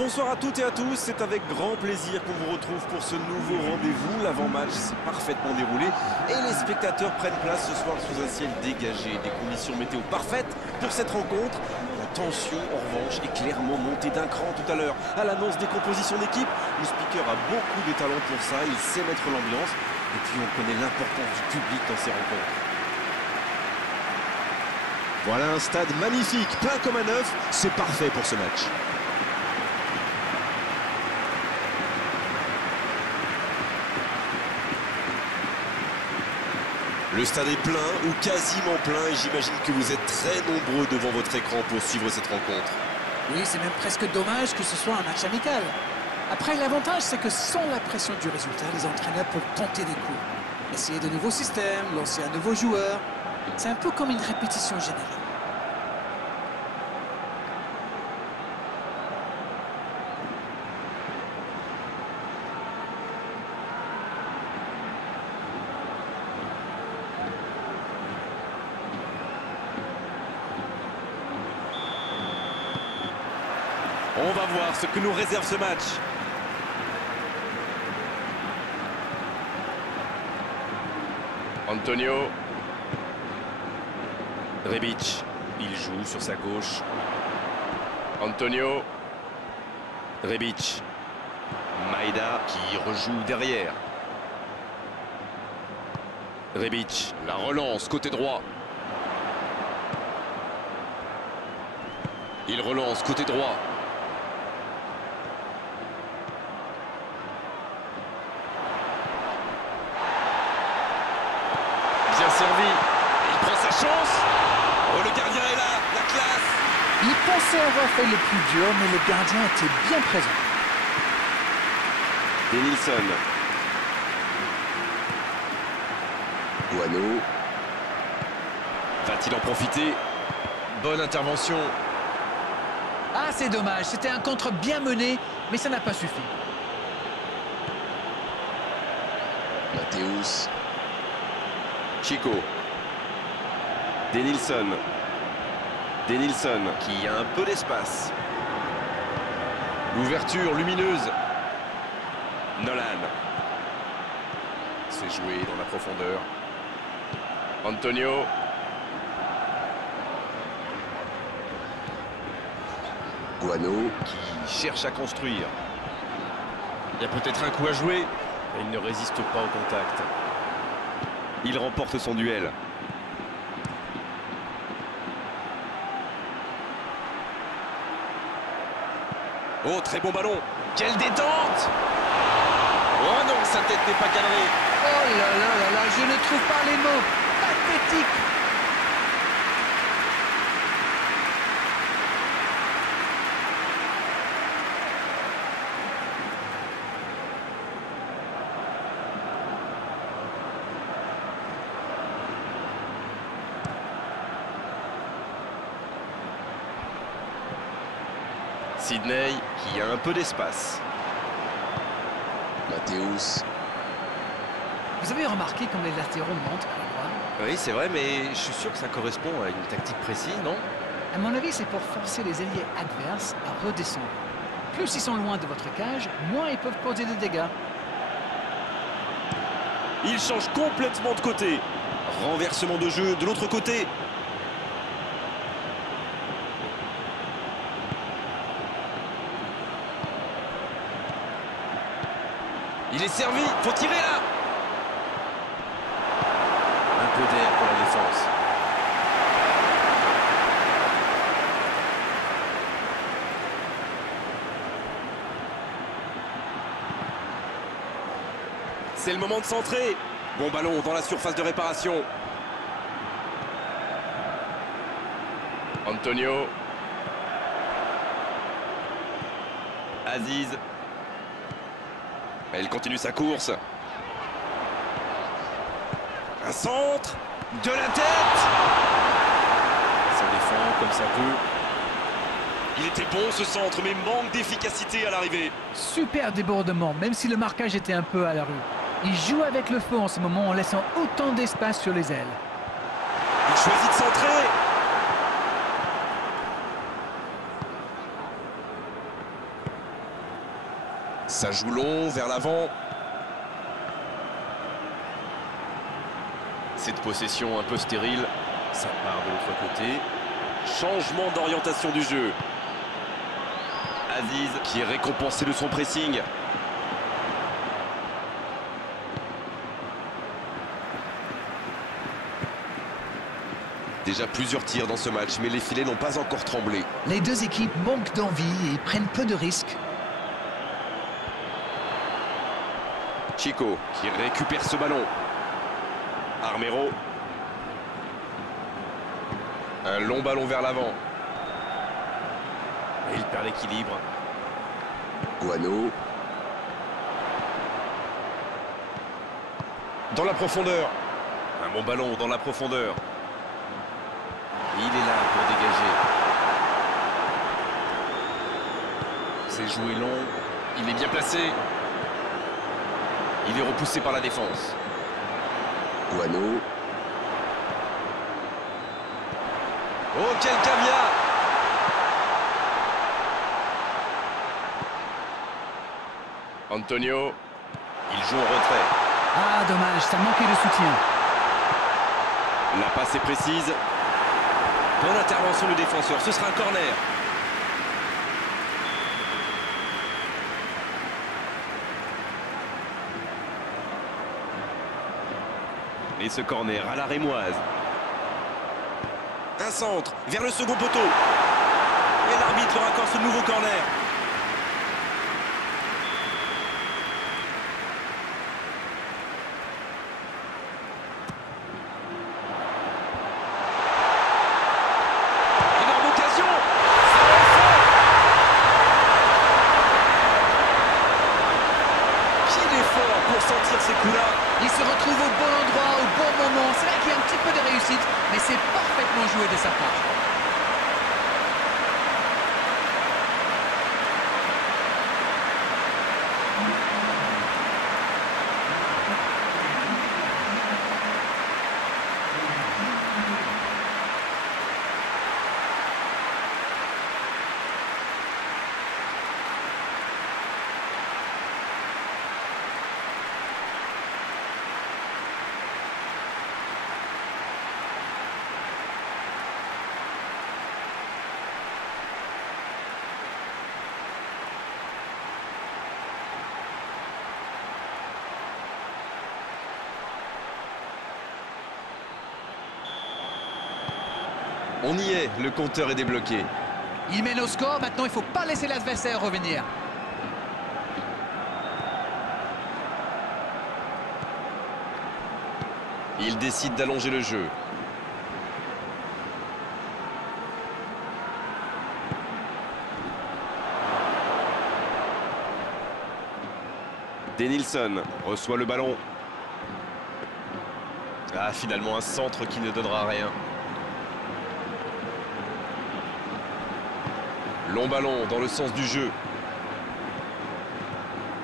Bonsoir à toutes et à tous, c'est avec grand plaisir qu'on vous retrouve pour ce nouveau rendez-vous. L'avant-match s'est parfaitement déroulé et les spectateurs prennent place ce soir sous un ciel dégagé. Des conditions météo parfaites pour cette rencontre. La tension, en revanche, est clairement montée d'un cran tout à l'heure. À l'annonce des compositions d'équipe, le speaker a beaucoup de talent pour ça, il sait mettre l'ambiance. Et puis on connaît l'importance du public dans ces rencontres. Voilà un stade magnifique, plein comme un œuf, c'est parfait pour ce match. Le stade est plein ou quasiment plein et j'imagine que vous êtes très nombreux devant votre écran pour suivre cette rencontre. Oui, c'est même presque dommage que ce soit un match amical. Après, l'avantage, c'est que sans la pression du résultat, les entraîneurs peuvent tenter des coups. Essayer de nouveaux systèmes, lancer un nouveau joueur. C'est un peu comme une répétition générale. On va voir ce que nous réserve ce match. Antonio. Rebic, il joue sur sa gauche. Antonio. Rebic. Maïda qui rejoue derrière. Rebic, La relance côté droit. Il relance côté droit. Bien servi. Il prend sa chance. Oh, le gardien est là. La classe. Il pensait avoir fait le plus dur, mais le gardien était bien présent. Denilson. Guano. Va-t-il en profiter? Bonne intervention. Ah, c'est dommage. C'était un contre bien mené, mais ça n'a pas suffi. Mathéus. Chico. Denilson. Denilson qui a un peu d'espace. L'ouverture lumineuse. Nolan. C'est joué dans la profondeur. Antonio. Guano. Qui cherche à construire. Il y a peut-être un coup à jouer. Et il ne résiste pas au contact. Il remporte son duel. Oh, très bon ballon. Quelle détente! Oh non, sa tête n'est pas cadrée. Oh là là là là, je ne trouve pas les mots. Pathétique. Sidney qui a un peu d'espace. Mathéus. Vous avez remarqué comme les latéraux montent à droite? Oui, c'est vrai, mais je suis sûr que ça correspond à une tactique précise, non? À mon avis, c'est pour forcer les ailiers adverses à redescendre. Plus ils sont loin de votre cage, moins ils peuvent causer de dégâts. Il change complètement de côté. Renversement de jeu de l'autre côté. Il est servi, faut tirer là. Un peu d'air pour la défense. C'est le moment de centrer. Bon ballon dans la surface de réparation. Antonio. Aziz. Elle continue sa course. Un centre. De la tête. Ça défend comme ça peut. Il était bon ce centre, mais manque d'efficacité à l'arrivée. Super débordement, même si le marquage était un peu à la rue. Il joue avec le feu en ce moment en laissant autant d'espace sur les ailes. Il choisit de centrer. Ça joue long, vers l'avant. Cette possession un peu stérile. Ça part de l'autre côté. Changement d'orientation du jeu. Aziz qui est récompensé de son pressing. Déjà plusieurs tirs dans ce match, mais les filets n'ont pas encore tremblé. Les deux équipes manquent d'envie et prennent peu de risques. Chico qui récupère ce ballon. Armero. Un long ballon vers l'avant. Il perd l'équilibre. Guano. Dans la profondeur. Un bon ballon dans la profondeur. Il est là pour dégager. C'est joué long. Il est bien placé. Il est repoussé par la défense. Guano. Oh, quel caviar! Antonio. Il joue en retrait. Ah, dommage, ça manquait de soutien. La passe est précise. Bonne intervention du défenseur. Ce sera un corner. Et ce corner à la rémoise. Un centre vers le second poteau. Et l'arbitre raccorde ce nouveau corner. Énorme occasion. Quel effort pour sentir ces coups-là. Il se retrouve au bon endroit, au bon moment. C'est vrai qu'il y a un petit peu de réussite, mais c'est parfaitement joué de sa part. On y est, le compteur est débloqué. Il mène au score, maintenant il ne faut pas laisser l'adversaire revenir. Il décide d'allonger le jeu. Denilson reçoit le ballon. Ah, finalement un centre qui ne donnera rien. Long ballon dans le sens du jeu.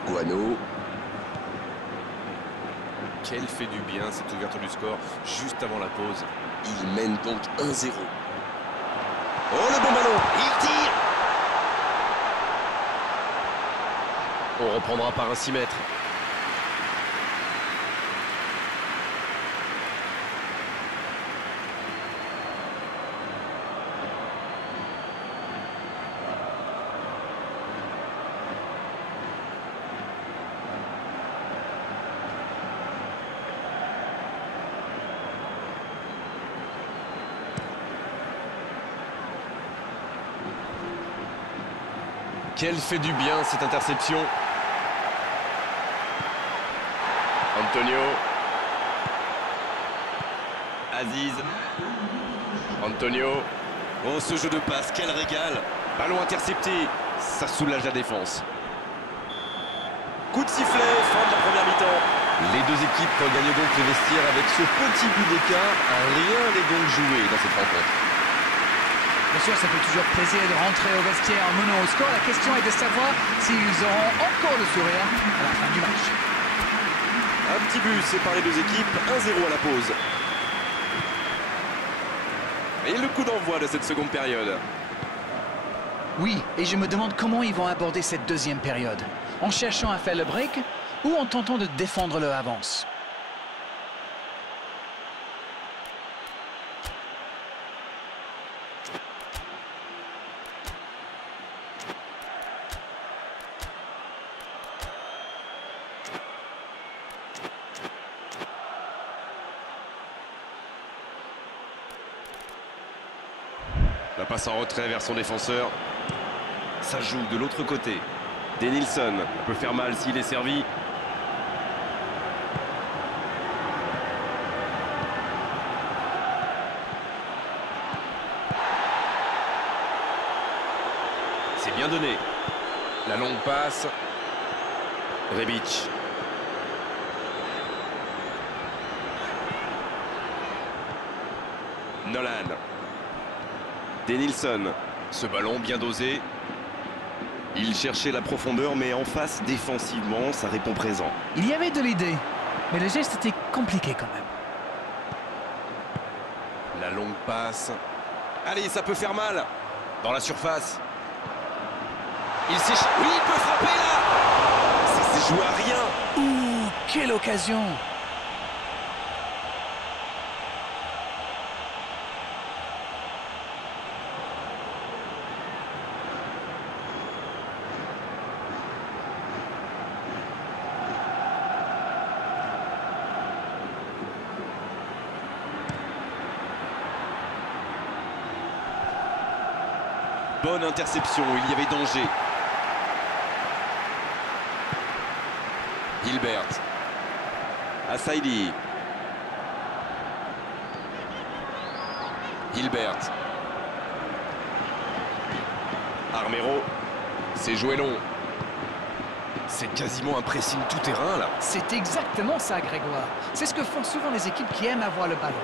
Guano. Quel fait du bien cette ouverture du score juste avant la pause. Il mène donc 1-0. Oh, le bon ballon. Il tire. On reprendra par un 6 mètres. Quel fait du bien cette interception. Antonio. Aziz. Antonio. Oh, ce jeu de passe, quel régal. Ballon intercepté, ça soulage la défense. Coup de sifflet, fin de la première mi-temps. Les deux équipes regagnent donc les vestiaires avec ce petit but d'écart. Rien n'est donc joué dans cette rencontre. Bien sûr, ça fait toujours plaisir de rentrer au vestiaire en menant au score. La question est de savoir s'ils auront encore le sourire à la fin du match. Un petit but sépare les deux équipes, 1-0 à la pause. Et le coup d'envoi de cette seconde période. Oui, et je me demande comment ils vont aborder cette deuxième période. En cherchant à faire le break ou en tentant de défendre leur avance. La passe en retrait vers son défenseur. Ça joue de l'autre côté. Denilson peut faire mal s'il est servi. C'est bien donné. La longue passe. Rebic. Nolan. Denilson. Ce ballon bien dosé. Il cherchait la profondeur, mais en face, défensivement, ça répond présent. Il y avait de l'idée, mais le geste était compliqué quand même. La longue passe. Allez, ça peut faire mal. Dans la surface. Il s'échappe. Oui, il peut frapper là. Ça s'est joué à rien. Ouh, quelle occasion! Bonne interception, il y avait danger. Hilbert. Assaidi. Hilbert. Armero. C'est joué long. C'est quasiment un pressing tout-terrain là. C'est exactement ça, Grégoire. C'est ce que font souvent les équipes qui aiment avoir le ballon.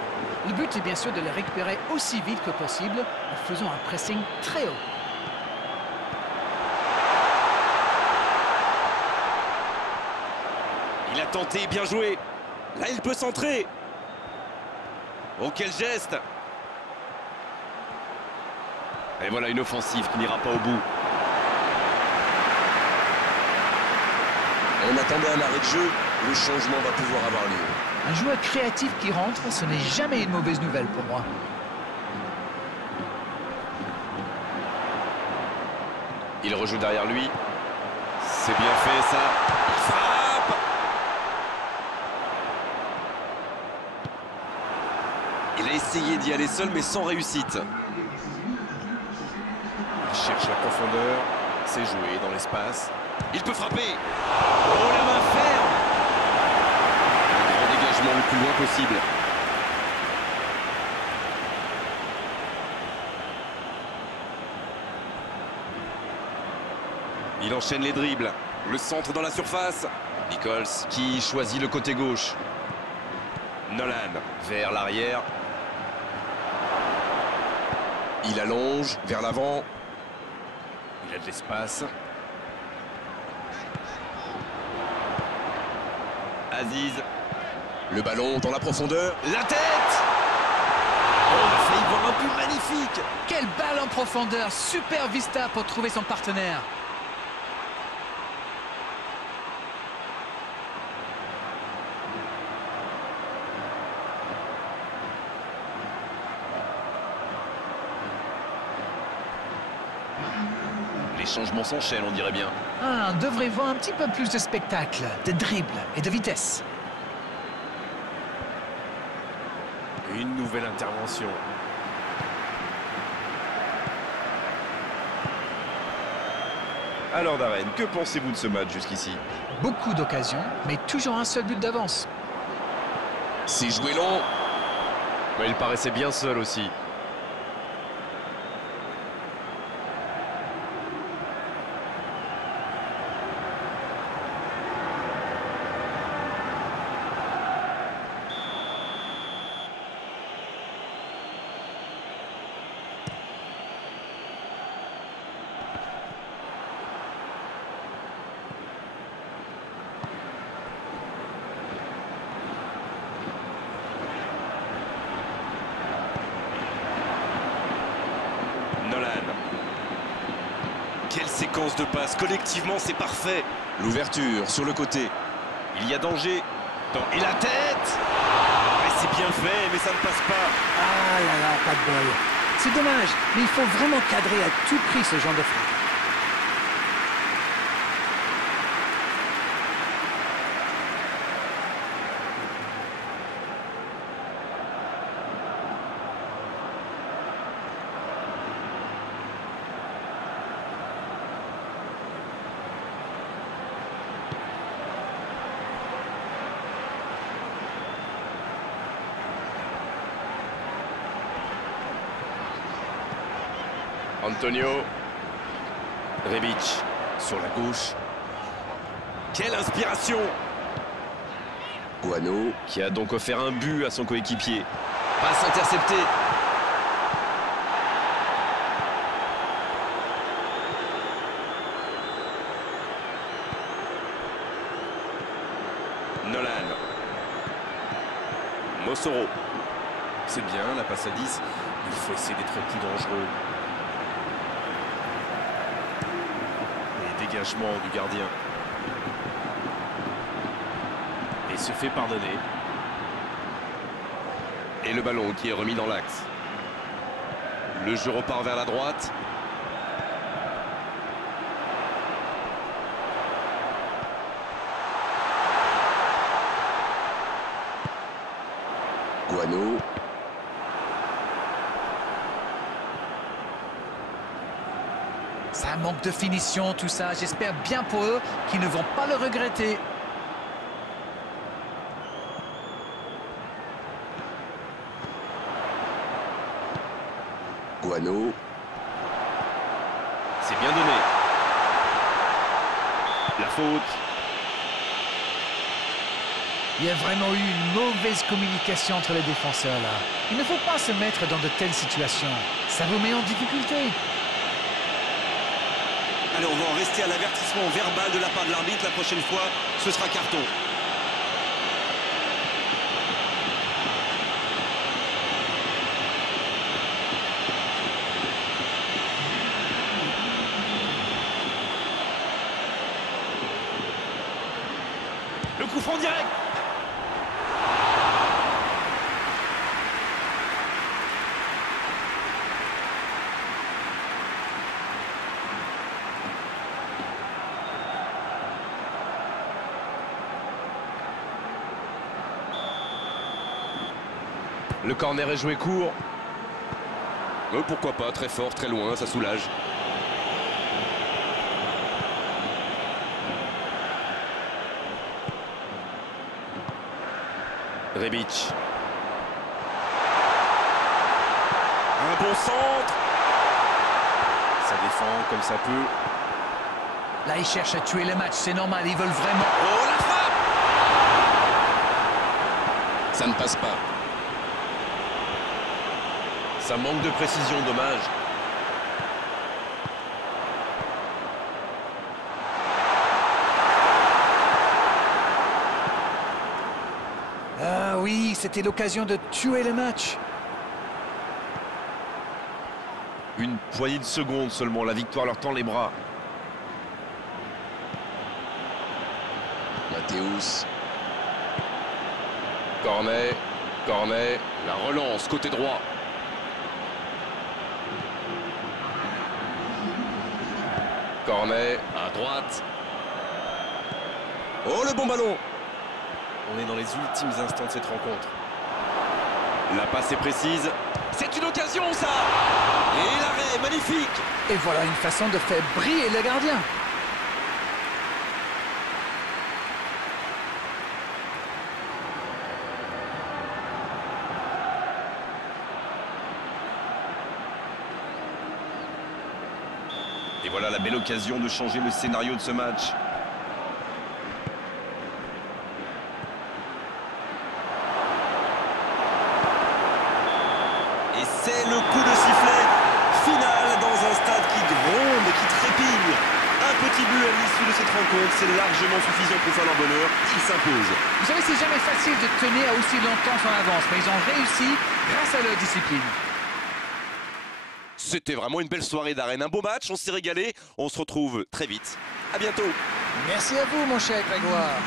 Le but est bien sûr de le récupérer aussi vite que possible en faisant un pressing très haut. Il a tenté, bien joué. Là, il peut centrer. Oh, quel geste! Et voilà une offensive qui n'ira pas au bout. On attendait un arrêt de jeu, le changement va pouvoir avoir lieu. Un joueur créatif qui rentre, ce n'est jamais une mauvaise nouvelle pour moi. Il rejoue derrière lui. C'est bien fait ça. Il frappe. Il a essayé d'y aller seul, mais sans réussite. Il cherche la profondeur. C'est joué dans l'espace. Il peut frapper. Oh, la main ferme. Un grand dégagement le plus loin possible. Il enchaîne les dribbles. Le centre dans la surface. Nichols qui choisit le côté gauche. Nolan. Vers l'arrière. Il allonge vers l'avant. Il a de l'espace. Aziz. Le ballon dans la profondeur. La tête. Oh, on a failli voir un but magnifique. Quelle balle en profondeur! Super vista pour trouver son partenaire. Les changements s'enchaînent, on dirait bien. Ah, on devrait voir un petit peu plus de spectacle, de dribble et de vitesse. Une nouvelle intervention. Alors Darren, que pensez-vous de ce match jusqu'ici? Beaucoup d'occasions, mais toujours un seul but d'avance. C'est joué long. Mais il paraissait bien seul aussi. Nolan. Quelle séquence de passes. Collectivement, c'est parfait. L'ouverture sur le côté. Il y a danger. Et la tête. Et c'est bien fait, mais ça ne passe pas. Ah là là, pas de bol. C'est dommage, mais il faut vraiment cadrer à tout prix ce genre de frappe. Antonio. Rebic sur la gauche. Quelle inspiration! Guano. Qui a donc offert un but à son coéquipier. Passe interceptée. Nolan. Mossoro. C'est bien, la passe à 10. Il faut essayer d'être plus dangereux. Et dégagement du gardien. Et se fait pardonner. Et le ballon qui est remis dans l'axe. Le jeu repart vers la droite. Guano. C'est un manque de finition tout ça. J'espère bien pour eux qu'ils ne vont pas le regretter. Guano. C'est bien donné. La faute. Il y a vraiment eu une mauvaise communication entre les défenseurs là. Il ne faut pas se mettre dans de telles situations. Ça vous met en difficulté. Allez, on va en rester à l'avertissement verbal de la part de l'arbitre. La prochaine fois, ce sera carton. Le coup franc direct. Le corner est joué court. Pourquoi pas, très fort, très loin, ça soulage. Rebic. Un bon centre. Ça défend comme ça peut. Là, ils cherchent à tuer le match. C'est normal, ils veulent vraiment... Oh, la frappe! Ça ne passe pas. Ça manque de précision, dommage. Ah oui, c'était l'occasion de tuer le match. Une poignée de secondes seulement, la victoire leur tend les bras. Mathéus. Cornet, Cornet, la relance côté droit. Cornet, à droite. Oh, le bon ballon. On est dans les ultimes instants de cette rencontre. La passe est précise. C'est une occasion, ça! Et l'arrêt, magnifique! Et voilà une façon de faire briller le gardien. Et voilà la belle occasion de changer le scénario de ce match. Et c'est le coup de sifflet final dans un stade qui gronde, qui trépigne. Un petit but à l'issue de cette rencontre, c'est largement suffisant pour faire leur bonheur. Ils s'imposent. Vous savez, c'est jamais facile de tenir aussi longtemps son avance, mais ils ont réussi grâce à leur discipline. C'était vraiment une belle soirée d'arène, un beau match, on s'est régalé. On se retrouve très vite. À bientôt. Merci à vous, mon cher Grégoire.